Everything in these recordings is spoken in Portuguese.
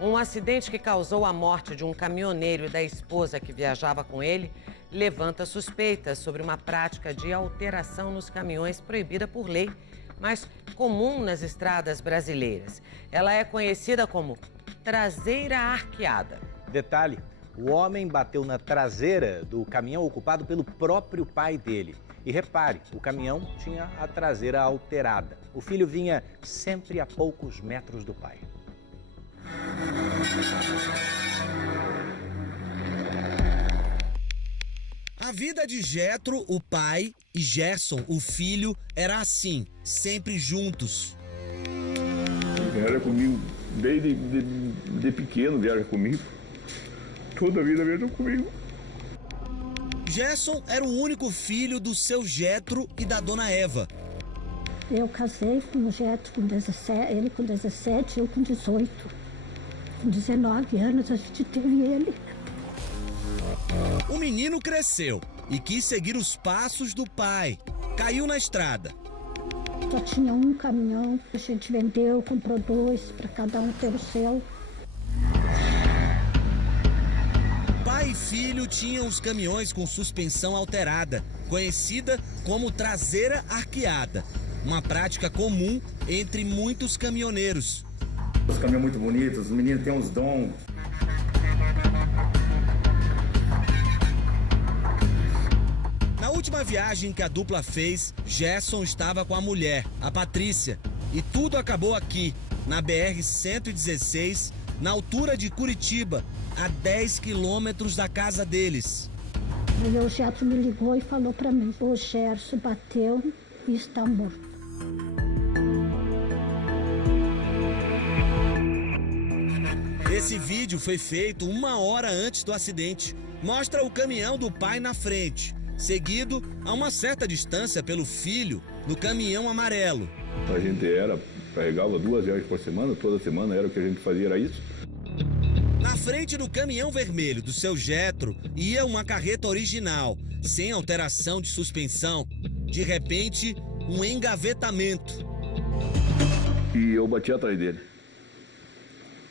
Um acidente que causou a morte de um caminhoneiro e da esposa que viajava com ele levanta suspeitas sobre uma prática de alteração nos caminhões proibida por lei, mas comum nas estradas brasileiras. Ela é conhecida como traseira arqueada. Detalhe, o homem bateu na traseira do caminhão ocupado pelo próprio pai dele. E repare, o caminhão tinha a traseira alterada. O filho vinha sempre a poucos metros do pai. A vida de Jetro, o pai, e Gerson, o filho, era assim, sempre juntos. Viaja comigo, desde de pequeno viaja comigo. Toda a vida viaja comigo. Gerson era o único filho do seu Jetro e da dona Eva. Eu casei com o Jetro com 17, ele com 17, eu com 18. Com 19 anos a gente teve ele. O menino cresceu e quis seguir os passos do pai. Caiu na estrada. Só tinha um caminhão, a gente vendeu, comprou 2 para cada um ter o seu. Pai e filho tinham os caminhões com suspensão alterada, conhecida como traseira arqueada. Uma prática comum entre muitos caminhoneiros. Os caminhões muito bonitos, os meninos têm uns dons. Na última viagem que a dupla fez, Gerson estava com a mulher, a Patrícia. E tudo acabou aqui, na BR-116, na altura de Curitiba, a 10 quilômetros da casa deles. Aí o Jetro me ligou e falou para mim, o Gerson bateu e está morto. Esse vídeo foi feito 1 hora antes do acidente. Mostra o caminhão do pai na frente, seguido a uma certa distância pelo filho no caminhão amarelo. A gente carregava 2 viagens por semana, toda semana era o que a gente fazia, era isso. Na frente do caminhão vermelho do seu Jetro ia uma carreta original, sem alteração de suspensão. De repente, um engavetamento. E eu bati atrás dele.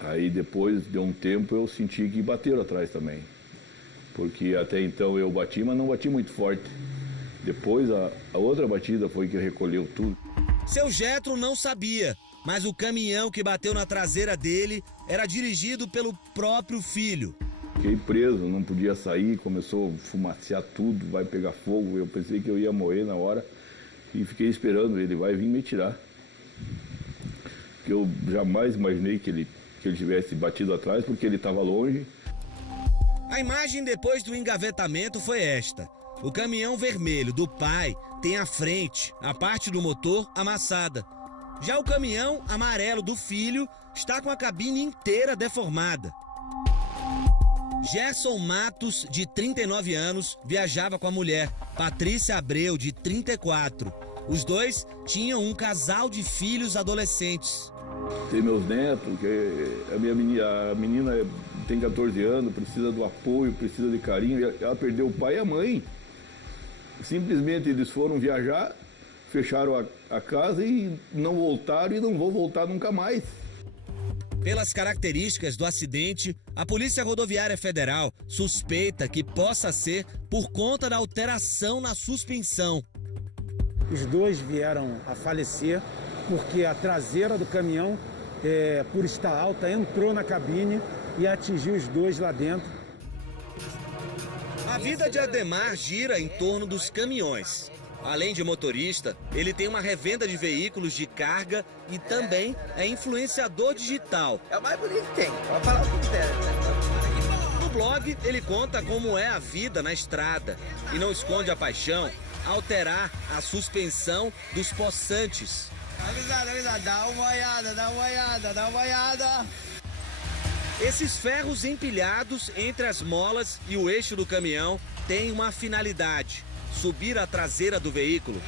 Aí depois de um tempo eu senti que bateram atrás também. Porque até então eu bati, mas não bati muito forte. Depois a outra batida foi que recolheu tudo. Seu Jetro não sabia, mas o caminhão que bateu na traseira dele era dirigido pelo próprio filho. Fiquei preso, não podia sair, começou a fumacear tudo, vai pegar fogo. Eu pensei que eu ia morrer na hora e fiquei esperando, ele vai vir me tirar. Porque eu jamais imaginei que ele tivesse batido atrás, porque ele estava longe. A imagem depois do engavetamento foi esta. O caminhão vermelho do pai tem a frente, a parte do motor amassada. Já o caminhão amarelo do filho está com a cabine inteira deformada. Gerson Matos, de 39 anos, viajava com a mulher, Patrícia Abreu, de 34. Os dois tinham um casal de filhos adolescentes. Tem meus netos, que a menina tem 14 anos, precisa do apoio, precisa de carinho. Ela perdeu o pai e a mãe. Simplesmente eles foram viajar, fecharam a casa e não voltaram e não vão voltar nunca mais. Pelas características do acidente, a Polícia Rodoviária Federal suspeita que possa ser por conta da alteração na suspensão. Os dois vieram a falecer porque a traseira do caminhão, por estar alta, entrou na cabine e atingiu os dois lá dentro. A vida de Ademar gira em torno dos caminhões. Além de motorista, ele tem uma revenda de veículos de carga e também é influenciador digital. É o mais bonito que tem, pode falar o que quiser. No blog, ele conta como é a vida na estrada e não esconde a paixão alterar a suspensão dos possantes. Avisada, dá uma olhada. Esses ferros empilhados entre as molas e o eixo do caminhão têm uma finalidade: subir a traseira do veículo.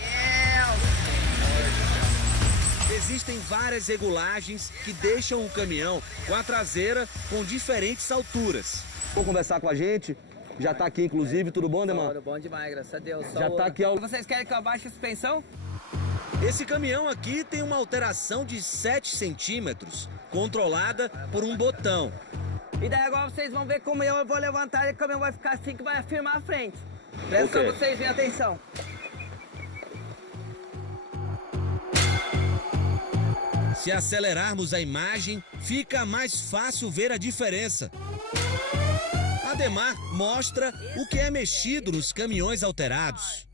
Existem várias regulagens que deixam o caminhão com a traseira com diferentes alturas. Vou conversar com a gente, já tá aqui inclusive, tudo bom, Ademar? Tudo bom demais, graças a Deus. Já tá aqui. Vocês querem que eu abaixe a suspensão? Esse caminhão aqui tem uma alteração de 7 centímetros, controlada por um botão. E daí agora vocês vão ver como eu vou levantar e o caminhão vai ficar assim que vai afirmar a frente. Presta okay. Vocês verem atenção. Se acelerarmos a imagem, fica mais fácil ver a diferença. Ademar mostra o que é mexido nos caminhões alterados.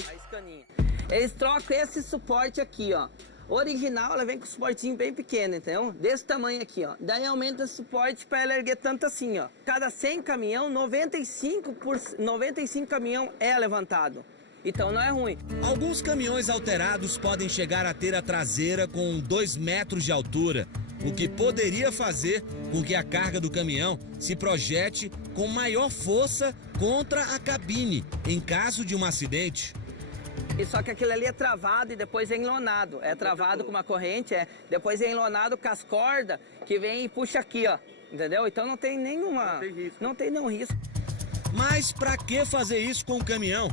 Eles trocam esse suporte aqui, ó. Original, ela vem com um suportinho bem pequeno, entendeu? Desse tamanho aqui, ó. Daí aumenta o suporte para ela erguer tanto assim, ó. Cada 100 caminhão, 95 caminhão é levantado. Então não é ruim. Alguns caminhões alterados podem chegar a ter a traseira com 2 metros de altura, o que poderia fazer com que a carga do caminhão se projete com maior força contra a cabine, em caso de um acidente. E só que aquilo ali é travado e depois é enlonado. É travado com uma corrente, depois é enlonado com as cordas que vem e puxa aqui, ó. Entendeu? Então não tem nenhuma... Não tem nenhum risco. Mas pra que fazer isso com o caminhão?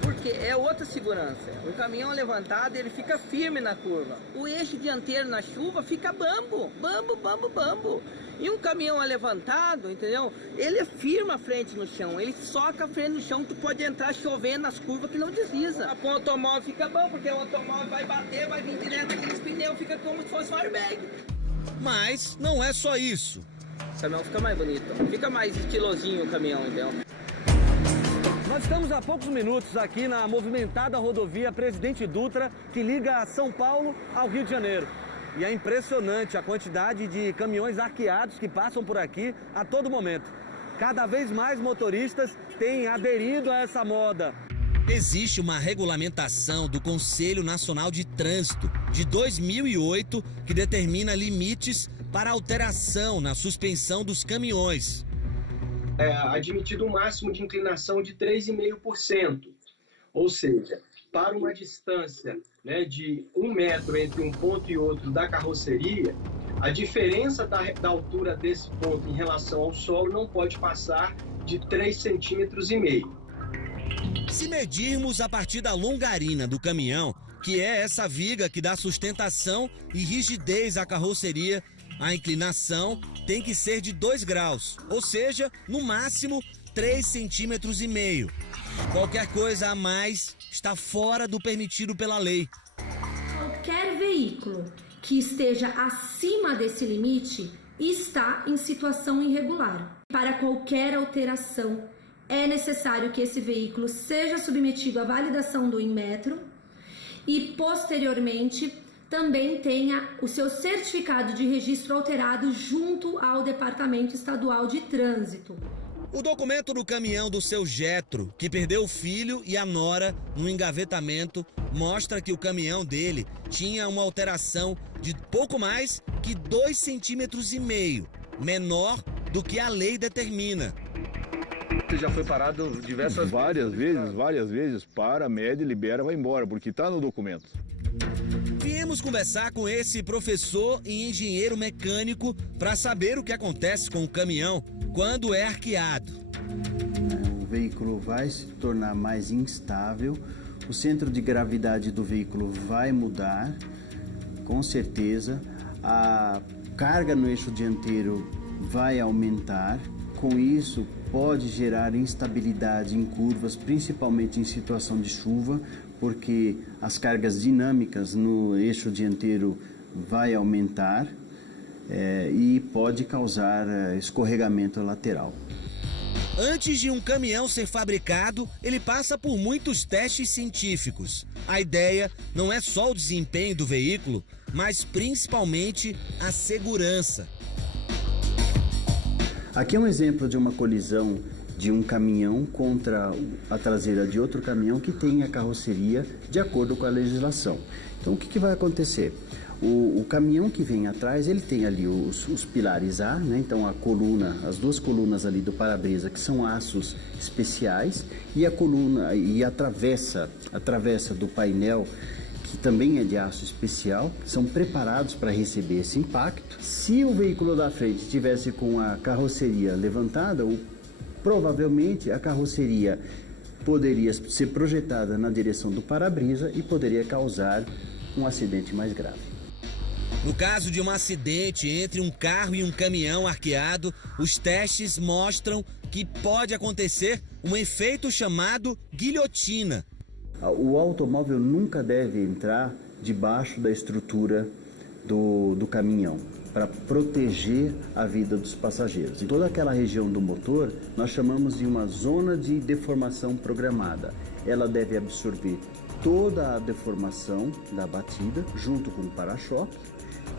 Porque é outra segurança. O caminhão levantado, ele fica firme na curva. O eixo dianteiro na chuva fica bambo. Bambo. E um caminhão levantado, entendeu? Ele firma a frente no chão, ele soca a frente no chão, tu pode entrar chovendo nas curvas que não desliza. O automóvel fica bom, porque o automóvel vai bater, vai vir direto aqui nos pneus, fica como se fosse um airbag. Mas não é só isso. O caminhão fica mais bonito, fica mais estilosinho o caminhão, entendeu? Nós estamos há poucos minutos aqui na movimentada rodovia Presidente Dutra, que liga São Paulo ao Rio de Janeiro. E é impressionante a quantidade de caminhões arqueados que passam por aqui a todo momento. Cada vez mais motoristas têm aderido a essa moda. Existe uma regulamentação do Conselho Nacional de Trânsito de 2008 que determina limites para alteração na suspensão dos caminhões. É admitido um máximo de inclinação de 3,5%, ou seja, para uma distância, né, de 1 metro entre um ponto e outro da carroceria, a diferença da altura desse ponto em relação ao solo não pode passar de 3,5 centímetros. Se medirmos a partir da longarina do caminhão, que é essa viga que dá sustentação e rigidez à carroceria, a inclinação tem que ser de 2 graus, ou seja, no máximo 3,5 centímetros. Qualquer coisa a mais está fora do permitido pela lei. Qualquer veículo que esteja acima desse limite está em situação irregular. Para qualquer alteração, é necessário que esse veículo seja submetido à validação do Inmetro e, posteriormente, também tenha o seu certificado de registro alterado junto ao Departamento Estadual de Trânsito. O documento do caminhão do seu Getro, que perdeu o filho e a nora no engavetamento, mostra que o caminhão dele tinha uma alteração de pouco mais que 2,5 centímetros, menor do que a lei determina. Você já foi parado várias vezes, para, mede, libera, vai embora, porque está no documento. Viemos conversar com esse professor e engenheiro mecânico para saber o que acontece com o caminhão quando é arqueado. O veículo vai se tornar mais instável, o centro de gravidade do veículo vai mudar, com certeza, a carga no eixo dianteiro vai aumentar, com isso pode gerar instabilidade em curvas, principalmente em situação de chuva, porque as cargas dinâmicas no eixo dianteiro vai aumentar e pode causar escorregamento lateral. Antes de um caminhão ser fabricado, ele passa por muitos testes científicos. A ideia não é só o desempenho do veículo, mas principalmente a segurança. Aqui é um exemplo de uma colisão de um caminhão contra a traseira de outro caminhão que tem a carroceria de acordo com a legislação. Então o que vai acontecer? O caminhão que vem atrás, ele tem ali os pilares A, né? Então a coluna, as 2 colunas ali do para-brisa, que são aços especiais, e a coluna e a travessa do painel, que também é de aço especial, são preparados para receber esse impacto. Se o veículo da frente estivesse com a carroceria levantada, provavelmente a carroceria poderia ser projetada na direção do para-brisa e poderia causar um acidente mais grave. No caso de um acidente entre um carro e um caminhão arqueado, os testes mostram que pode acontecer um efeito chamado guilhotina. O automóvel nunca deve entrar debaixo da estrutura do caminhão para proteger a vida dos passageiros. Em toda aquela região do motor, nós chamamos de uma zona de deformação programada. Ela deve absorver toda a deformação da batida junto com o para-choque.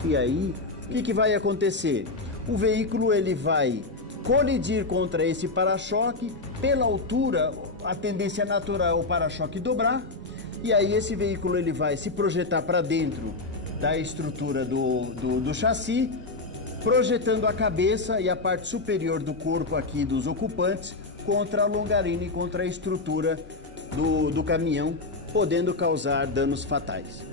E aí, o que vai acontecer? O veículo ele vai colidir contra esse para-choque. Pela altura, a tendência natural é o para-choque dobrar. E aí esse veículo ele vai se projetar para dentro da estrutura do chassi, projetando a cabeça e a parte superior do corpo aqui dos ocupantes contra a longarina e contra a estrutura do caminhão, podendo causar danos fatais.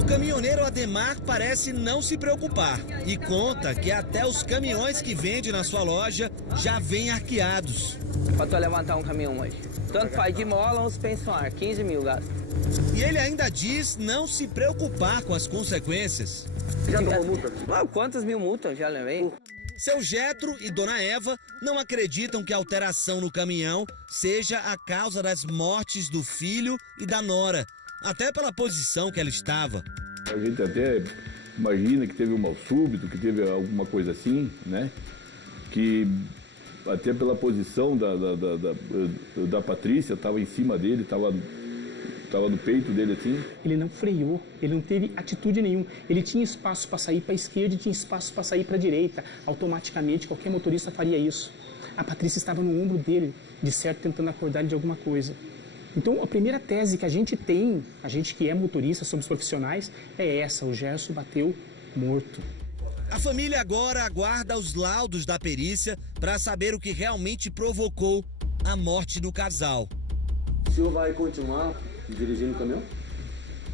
O caminhoneiro Ademar parece não se preocupar e conta que até os caminhões que vende na sua loja já vêm arqueados. Para tu levantar um caminhão hoje. Tanto faz de mola ou suspensionar, 15 mil gasto. E ele ainda diz não se preocupar com as consequências. Já tomou multa? Quantas mil multas já levei? Seu Getro e Dona Eva não acreditam que a alteração no caminhão seja a causa das mortes do filho e da nora, até pela posição que ela estava. A gente até imagina que teve um mal súbito, que teve alguma coisa assim, né? Que até pela posição da Patrícia, estava em cima dele, estava no peito dele assim. Ele não freou, ele não teve atitude nenhuma. Ele tinha espaço para sair para a esquerda e tinha espaço para sair para a direita. Automaticamente, qualquer motorista faria isso. A Patrícia estava no ombro dele, de certo tentando acordar ele de alguma coisa. Então, a primeira tese que a gente tem, a gente que é motorista, somos profissionais, é essa: o Gerson bateu morto. A família agora aguarda os laudos da perícia para saber o que realmente provocou a morte do casal. O senhor vai continuar dirigindo o caminhão?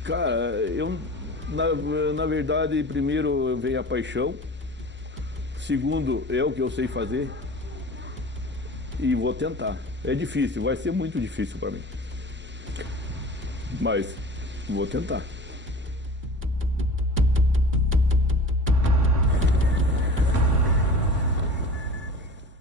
Cara, eu, na verdade, primeiro vem a paixão, segundo é o que eu sei fazer e vou tentar. É difícil, vai ser muito difícil para mim, mas vou tentar.